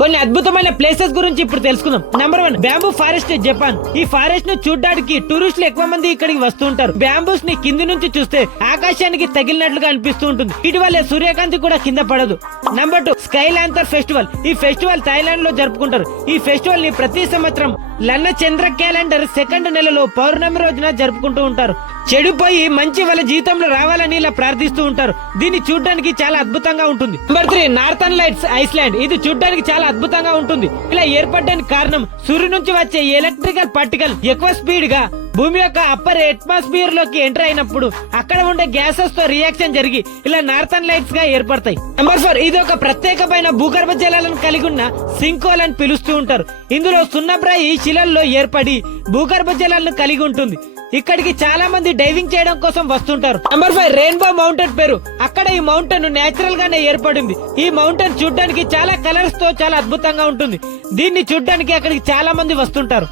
కొన్ని అద్భుతమైన ప్లేసెస్ గురించి ఇప్పుడు తెలుసుకుందాం. Number 1 bamboo forest Japan. ఈ ఫారెస్ట్ ను చూడడానికి టూరిస్టులు ఎక్కువ మంది ఇక్కడికి వస్తూ ఉంటారు. బ్యాంబూస్ ని కింది నుంచి చూస్తే ఆకాశానికి తగిలినట్లుగా అనిపిస్తూ ఉంటుంది. ఇటు వల్లే సూర్యకాంతి కూడా కింద పడదు. Number 2 sky lantern festival. ఈ ఫెస్టివల్ థాయిలాండ్ లో జరుపుకుంటారు. ఈ ఫెస్టివల్ ని ప్రతి సంవత్సరం లన్న చంద్ర క్యాలెండర్ 2nd నెలలో పౌర్ణమి రోజున జరుపుకుంటూ ఉంటారు. చెడిపోయి మంచి వాళ్ళ జీవితంలో రావాలని ఇలా ప్రార్థిస్తూ ఉంటారు. దీన్ని చూడడానికి చాలా అద్భుతంగా ఉంటుంది. Number 3 northern lights Iceland. ఇది చూడడానికి చాలా అద్భుతంగా ఉంటుంది. ఇలా ఏర్పడడానికి కారణం సూర్యుడి నుంచి వచ్చే ఎలక్ట్రికల్ పార్టికల్ ఎక్కువ స్పీడ్ గా భూమి యొక్క అప్పర్ అట్మాస్ఫియర్ లోకి ఎంటర్ అయినప్పుడు అక్కడ ఉండే గ్యాసెస్ తో రియాక్షన్ జరిగి ఇలా నార్థన్ లైట్స్ గా ఏర్పడతాయి. నెంబర్ 4 ఇది ఒక ప్రత్యేకమైన భూగర్భ జలాలను కలిగి ఉన్న సింకోల్ అని పిలుస్తూ ఉంటారు. ఇందులో సున్నప్రాయి శిలల్లో ఏర్పడి భూగర్భ జలాలను కలిగి ఉంటుంది. ఇక్కడికి చాలా మంది డైవింగ్ చేయడం కోసం వస్తుంటారు. Number 5 rainbow mountain Peru. అక్కడ ఈ మౌంటైన్ నేచురల్ గానే ఏర్పడింది. ఈ మౌంటైన్ చూడడానికి చాలా కలర్స్ తో చాలా అద్భుతంగా ఉంటుంది. దీన్ని చూడడానికి అక్కడికి చాలా మంది వస్తుంటారు.